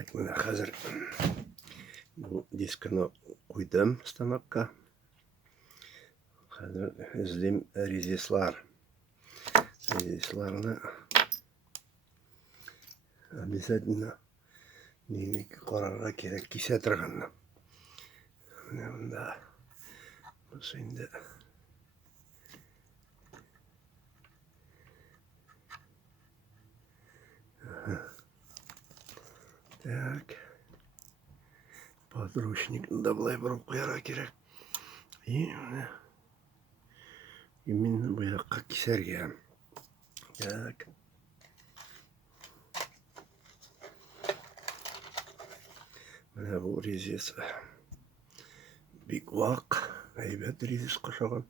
Так, мына қазір бұл дискіні қойдым станокқа. Қазір іздейм резислар. Резисларны обязательно қарарға керек, кесе тұрғанна. Мында осы енді так, подручникті да былай бұрып қояра керек. И именно bu жаққа кесерге. Так. Мына бұл резис бигвак, әйбәт резис қашаған.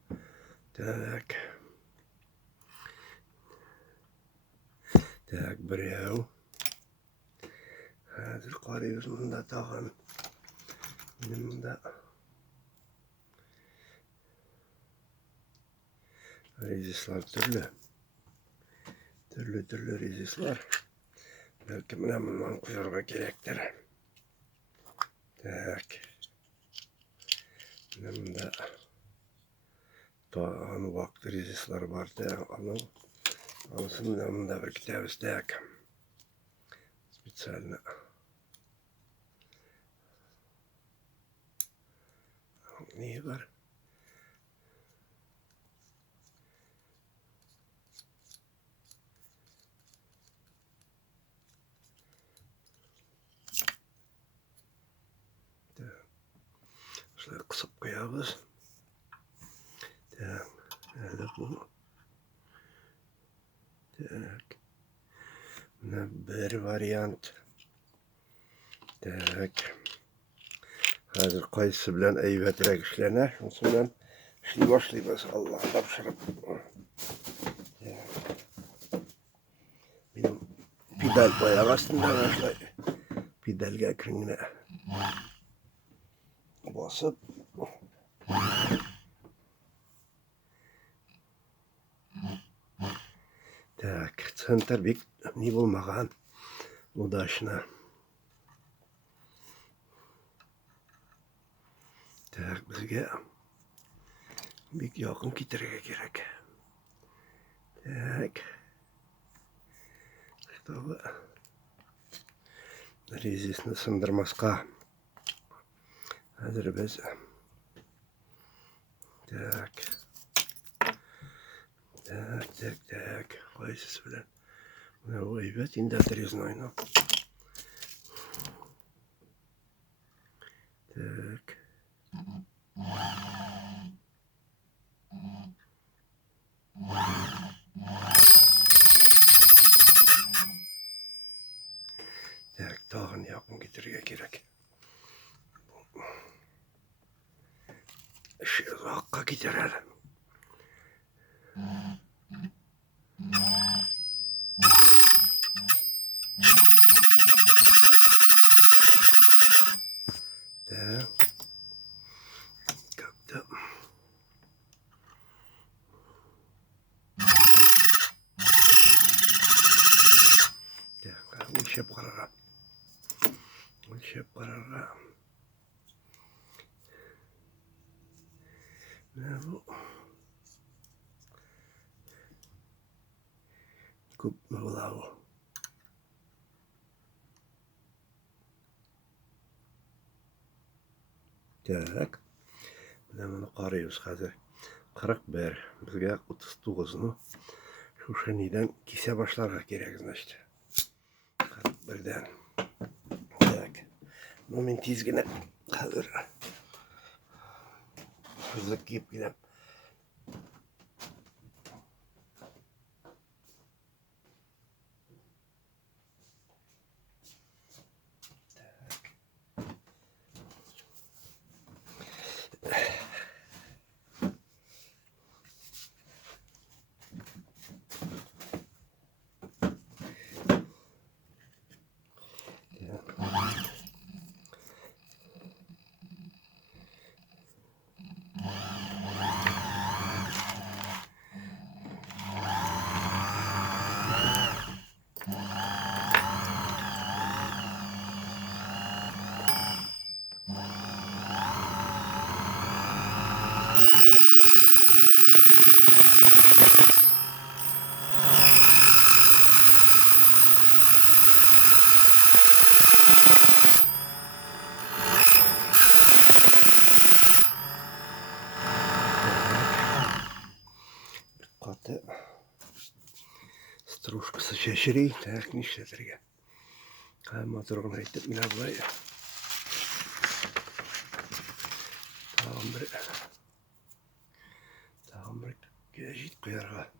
Так. Так, біреу. Қазір қарайыз мұнда таған. Мұнда резислар түрлі. Түрлі резислар. Бәлкі мұнан құйырға керектір. Так. Мұнда таған уақыт резислар бар. Анысын мұнда бір кітабыз. Так. Специально. Не бар? Осылай қысып қоябыз. Так, әлі бұл. Так. Мына бір вариант. Так. Қазір қайсы білән әйбәтірек ішләнә. Осы білән ішлей башлайбыз. Алла тапшырып. Менің педаль баяғы астында башлай. Педальға кіріңіне басып. Так, центр бек не болмаған. Удачно. Так, бізге бек яқын кетерге керек. Так. Чтобы резисні сындырмасқа. Қазір біз. Так. Так. Қойсыз білін. Мына ойбет енді отрезной. Так. Так, тағын яқын кетерге керек. Іші ұзаққа кетер әлі. Так. Как-то. Так, өлшеп қарарға. Көп болау. Так. Мұны қарайыз қазір. 41. Бізге 39-ны. Шушаниден кесе башларға керек, значит. 41-ден. Так. Мен тезгені қазір. Қызық кеп келем. şeşireyim. Tek nişledirge. Motorunu aytıp mine bulay. Tağım bir gecit koyarga.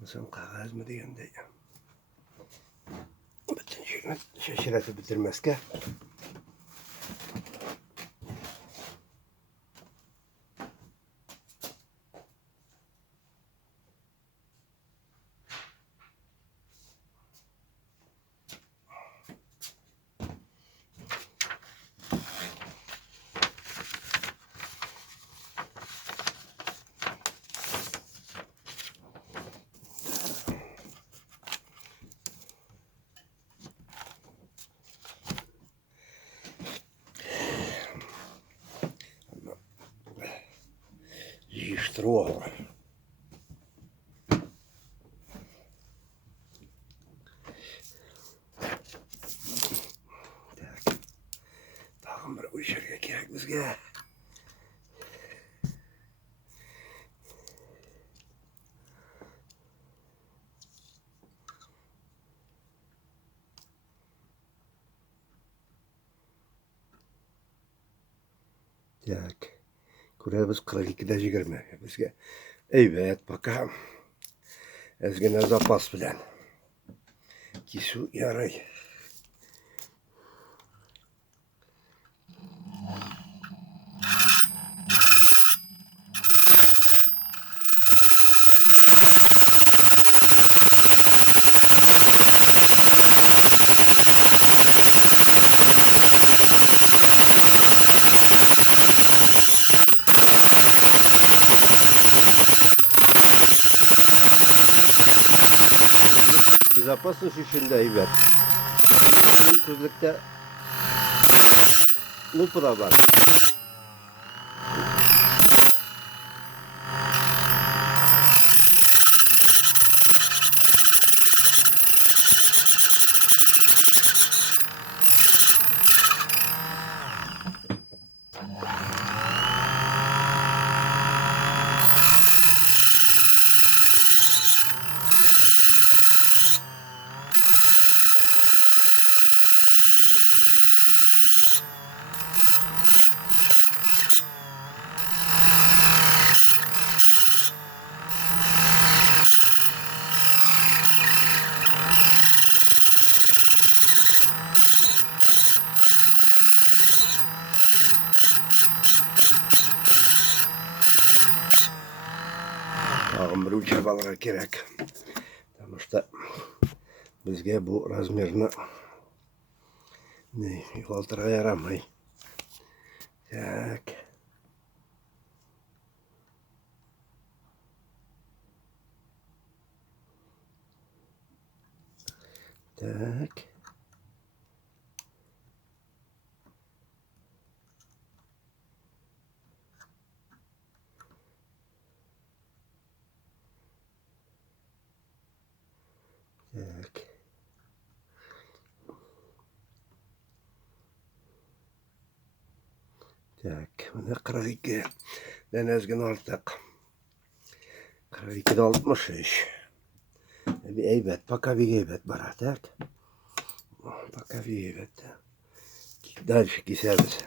Mesela kağız mı degende. Bütün şeyini şeşiretip bitirmezke. Yiyiştiriyor. Tağım bir uyuşarga gerek bizge. Tak. Kurabız 42'de 20 bizge. Evet bakalım. Ezgine zapas bilen. Kisu yaray. Zapasın şişinde evet. Bunun kuzlukta lupu da var. Tağım bir ölçep alırga gerek. Sonuçta bizge bu razmerini yoğaltırga yaramay. Tak. Tak. Tak. Tak. Buna 42. Ben ezgin aldık. 42'de 63. Bir eybet. Baka bir eybet var artık. Baka bir eybet. Ders gitseriz.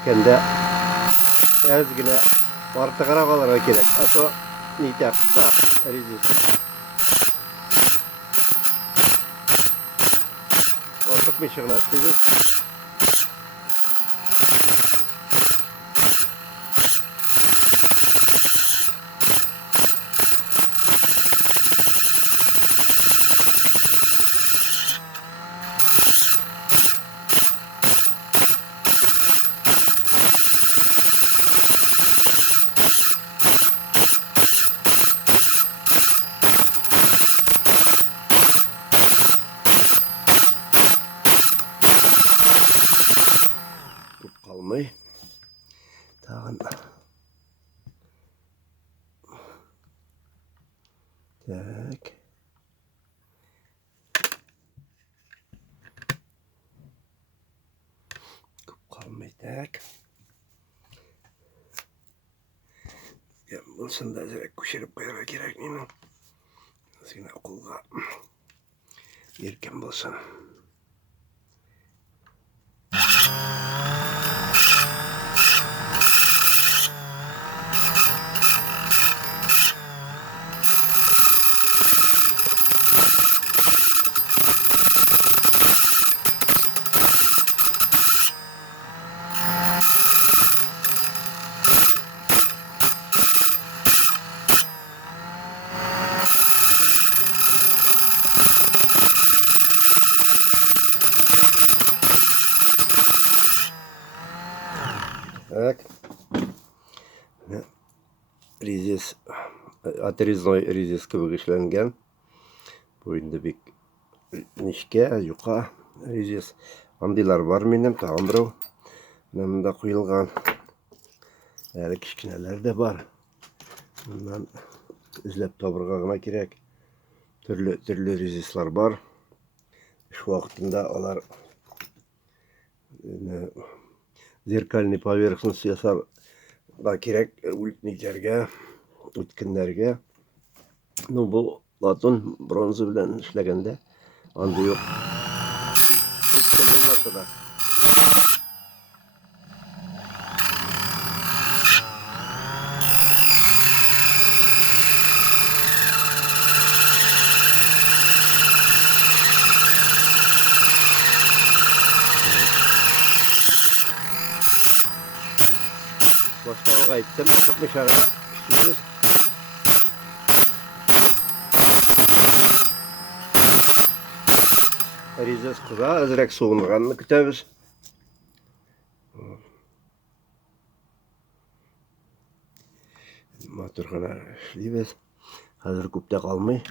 İskende ezgine ortagara kalırga gerek. Ato nite kısa erizesi. Ortak meşiğine açtıyız. Так. Көп қалмай, так. Болсын да әзірек көшіріп қойырға керек менің. Сені қолға еркен болсын. Так. Резец, отрезной резец кебек бойында бек нишке, юқа резец. Андайлар бар менен, тағын бірау. Мында құйылған. Әлі кішкенелер де бар. Мұндан ізлеп табырға ғана керек. Түрлі резецлар бар. Үш уақытында олар зеркальный поверхность ясарга керек үлтниктерге, үткінлерге. Ну, бұл латун бронза белән эшләгәндә анда юк. Үткен булмаса да. Башкага айттым, чыкмышага эшлибез. Резец кыза, әзрәк суынганны көтәбез. Матур гына эшлибез. Хәзер күп тә калмый.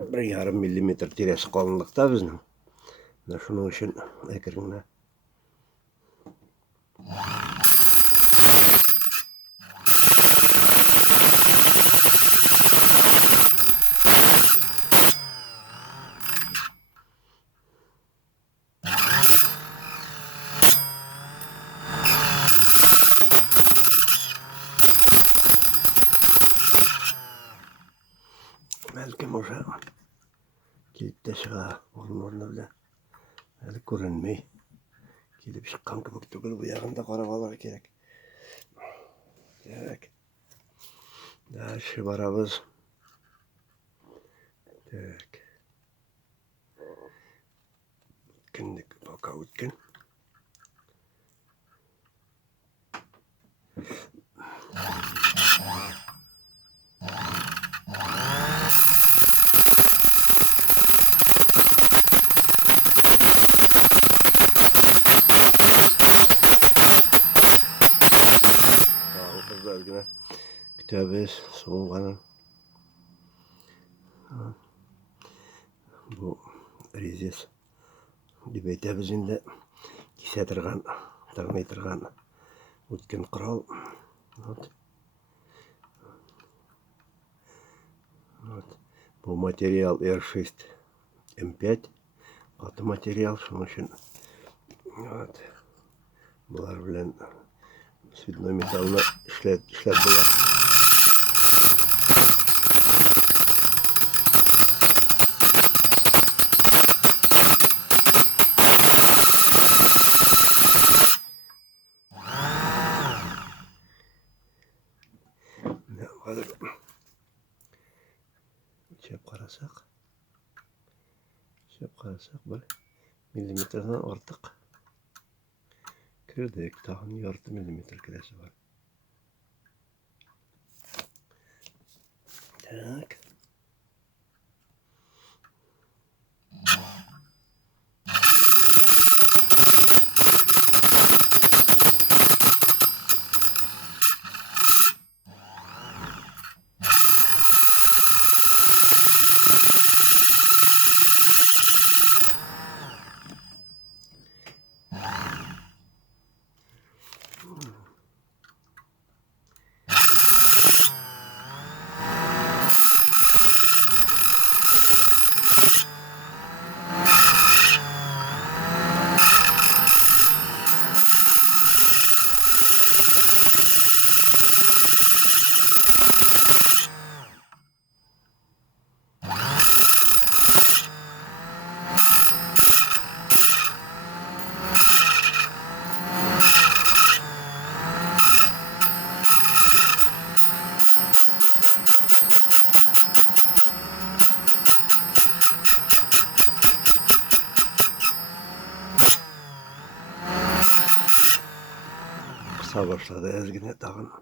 1,5 миллиметр тирәсе калынлыкта безнең. Шуның өчен әкрен. Бәлкем уже килеп тә чыга, урын белән. Әле күренмей. Килеп чыккан кебек түгел, бу ягында карап алырга кирәк. Так. Дальше барабыз. Так. Үткенлек, пока үткен. Кызлар күтәбез, суынганын. Бу резец дип әйтәбез инде. Кисә торган, тырмый торган үткен корал. Вот. Бу материал R6 M5. Каты материал, шуның өчен. Вот. Булар белән цветной металлны эшләп була. Шәп карасак, бер миллиметрдан артык кирдек, тагын ярты миллиметр кирәсе бар. Так. basa başladı ezgine dağın.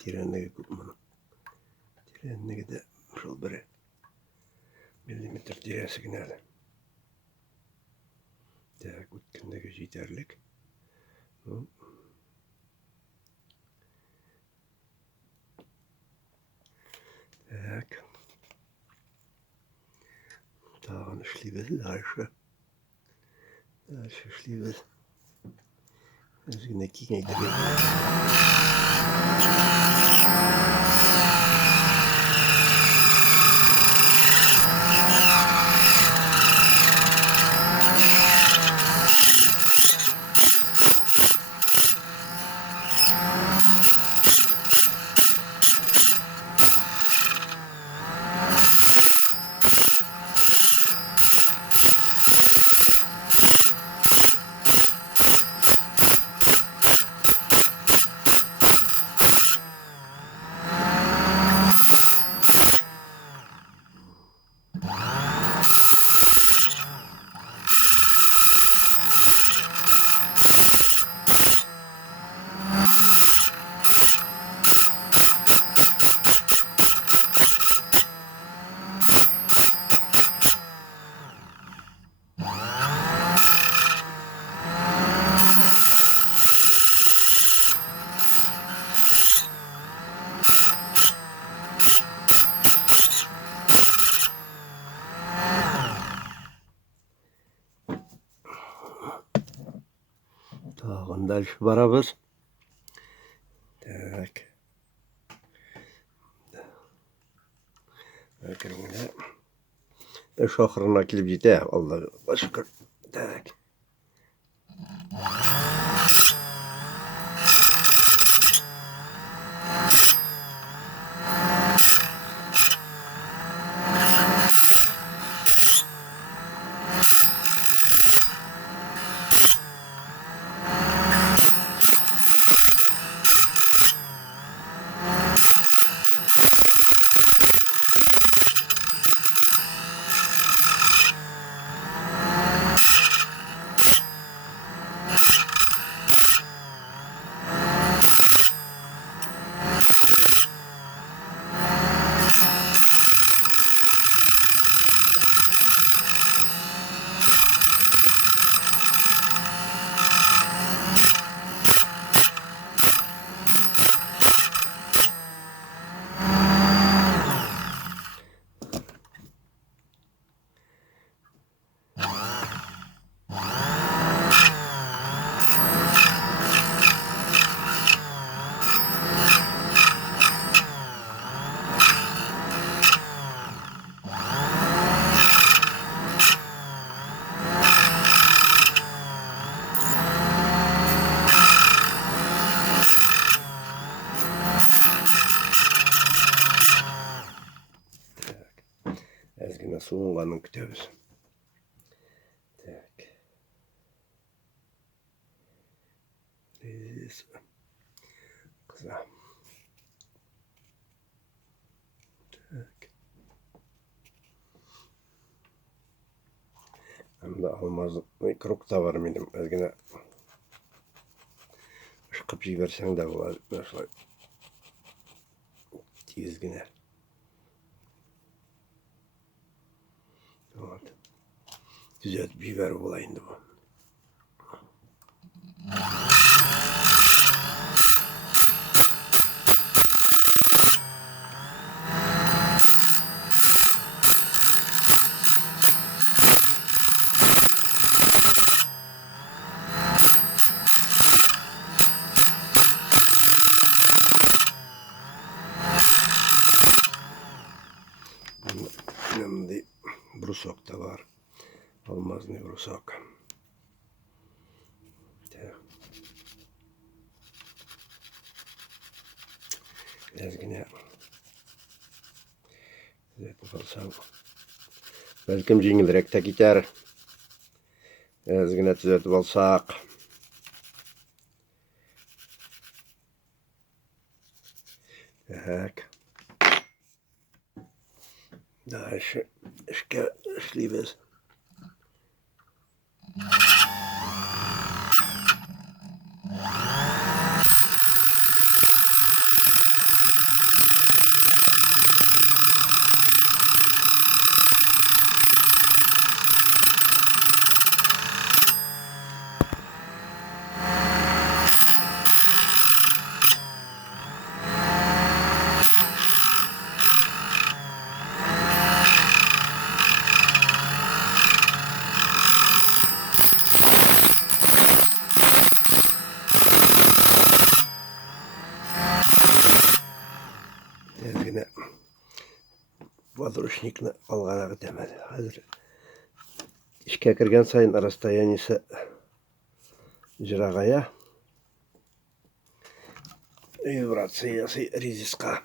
Tirenligi bunun. Tirenligi de şol bir millimetre tiresigine de. Ütkündeki yeterlik. Tak. Dağın işliyiz dayışı. Dayışı işliyiz. Ezgine kine gidiyor. Dağın dальше barabız. Tak. Bakırımda. Şu ahırına kilip gidiyor. Allah'a şükür. Tak. Ezgine soğuğanın kütüyoruz. Tak. Neyse. Kıza. Tak. Hem de almaz mikrok da var benim. Ezgine. Şu kapıyı versen de var. Mesela. Tizgine. Evet. Güzel biber olayında bu. Şimdi brusok da var. Olmaz ne brusok. Ezgine. Zeytin olsam. Belki jingilrek de gider. Ezgine düzeltip olsak. Tak. Daha işliyiz. подручникны алғанағы демеді. Қазір ішке кірген сайын расстояниясы жырағая. Вибрациясы резисқа.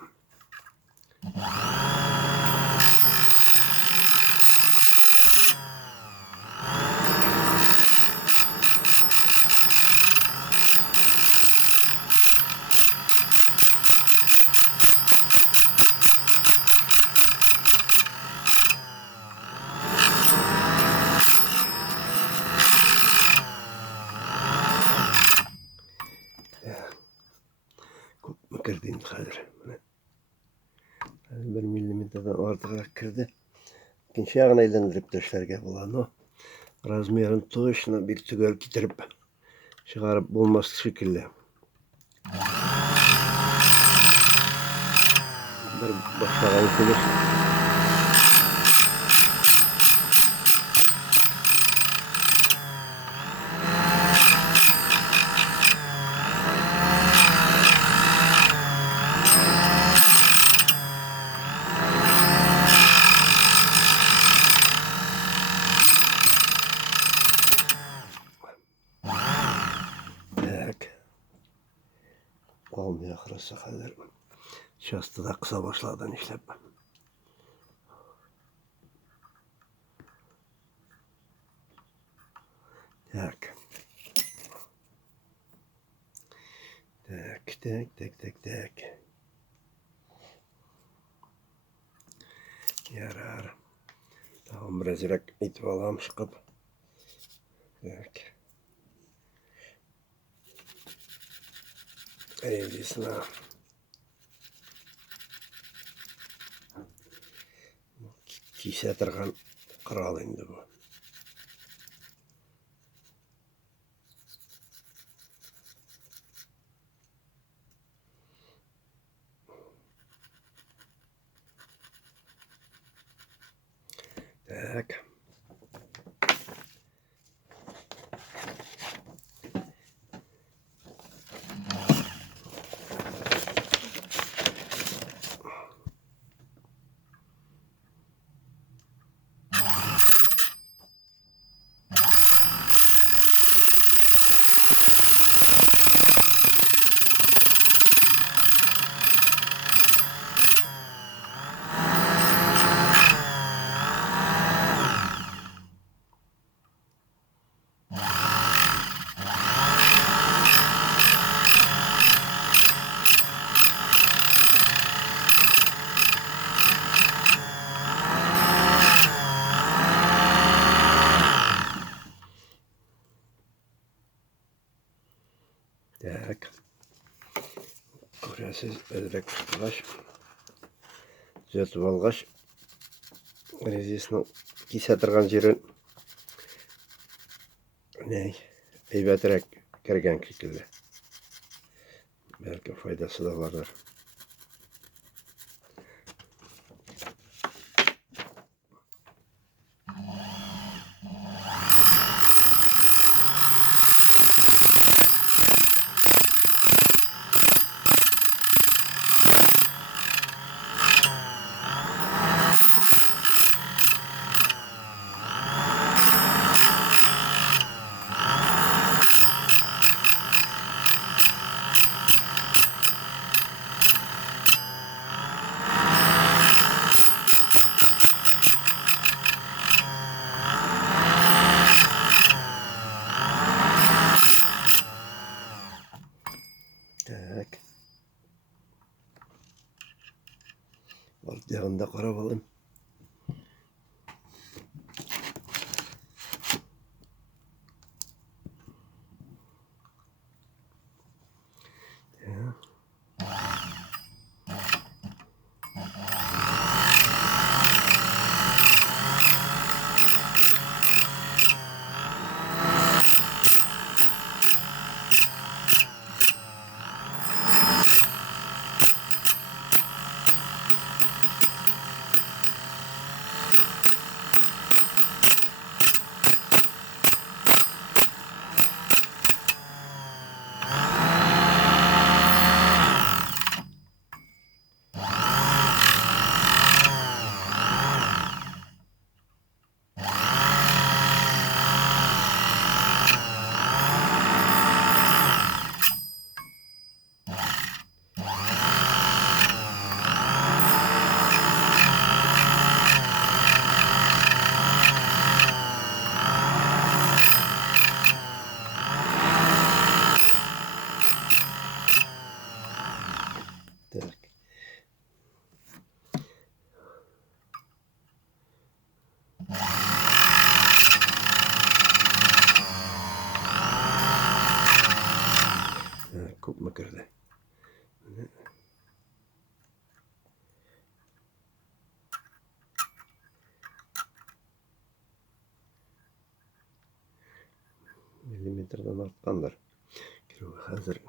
Кірдейін қазір. 1 миллиметрден артығырақ кірді. Екінші жағын айландырып төшлерге болады. Размерін точно бір түгел кетіріп шығарып болмас шекілді. Бір башлаған келес. Olmuyor kırılsa kadar. Şastı da kısa başlardan işlep. Tak. Tak. Yarar. Tamam biraz itip alalım çıkıp. Tak. Eğrisine. Kise tırgan kral indi bu. Tak. Так. Көресіз әзірек тұтылғаш. Түзетіп алғаш. Резисінің кесе тұрған жерін әйбәтірек кірген кекілді. Бәлкі файдасы да бардыр. Так. Alt yanında kara balım. Çok mu kırdı? Milimetreden artkandır. Kilo hazır.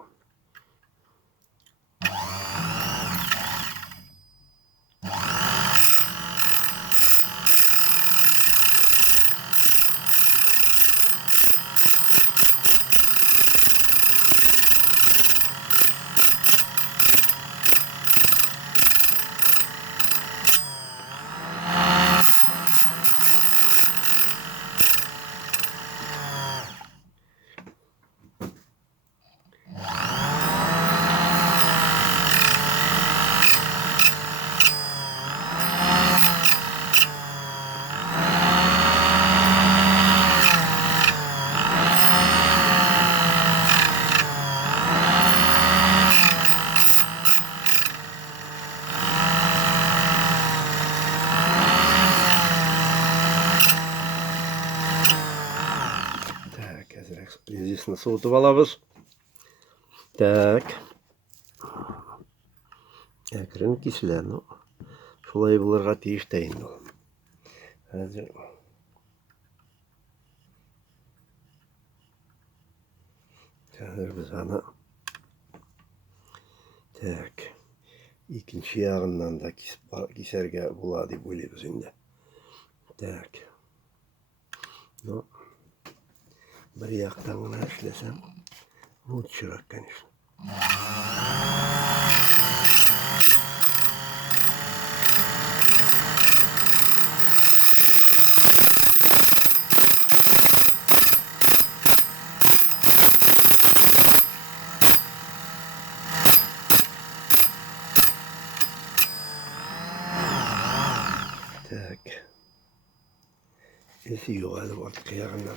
Так, здесь насуытып алабыз. Так. Әкрен киселә, ну. Шулай булырга тиеш тә инде ул. Хәзер biz аны. Так. İkinci ягыннан да кисәргә була дип уйлыйбыз инде. Так. Ну. Bir яктан гына эшләсәм лучшерак, конечно. Так. Эси yok hadi artık ягыннан.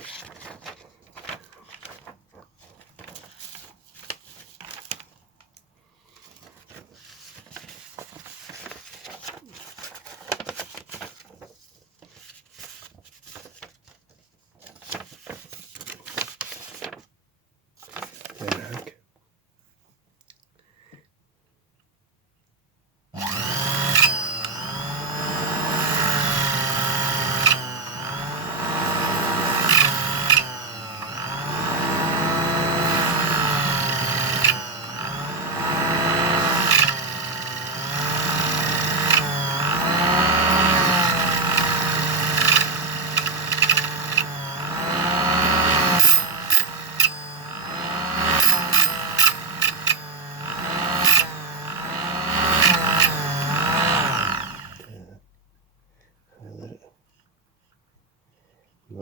Так.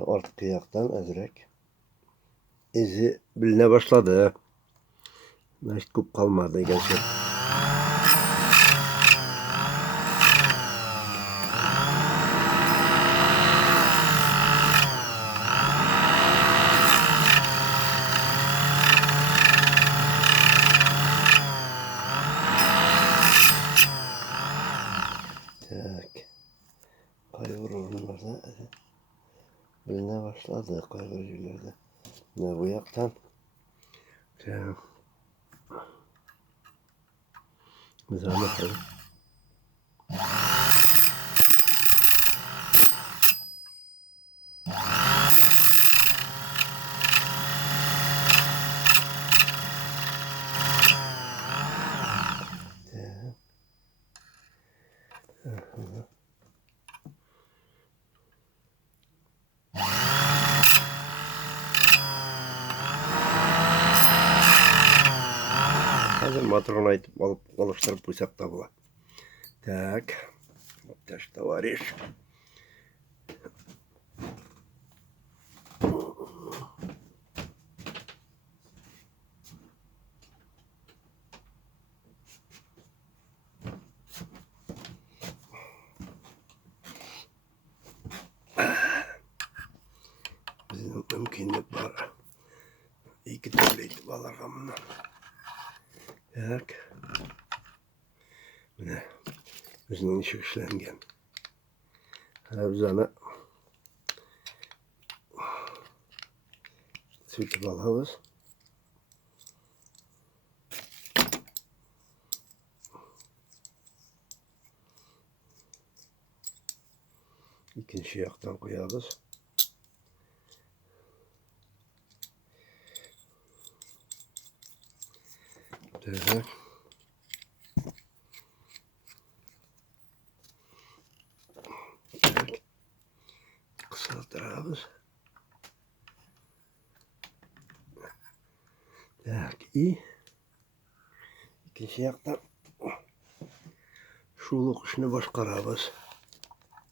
Artık yaktan ezerek izi biline başladı. Hiç küp kalmadı gerçi. Tak. Kaygır ormanlarda biline başladı kaygırcılarda. Ne bu yaktan? Zahmet abi. Hadi motorunu aytıp alıp alıştırıp koysak da bular. Так. Товарищ, товарищ. Bizim mümkünlük var. İki türlü itip alırım bunu. Так. Mine. Bizning ish ishlangan. Biz ana söküp alamiz. İkinci yaktan koyarız. Böyle. Kısaltırız. Так, iyi. İkinci yaktan şuluk işini başkarabız.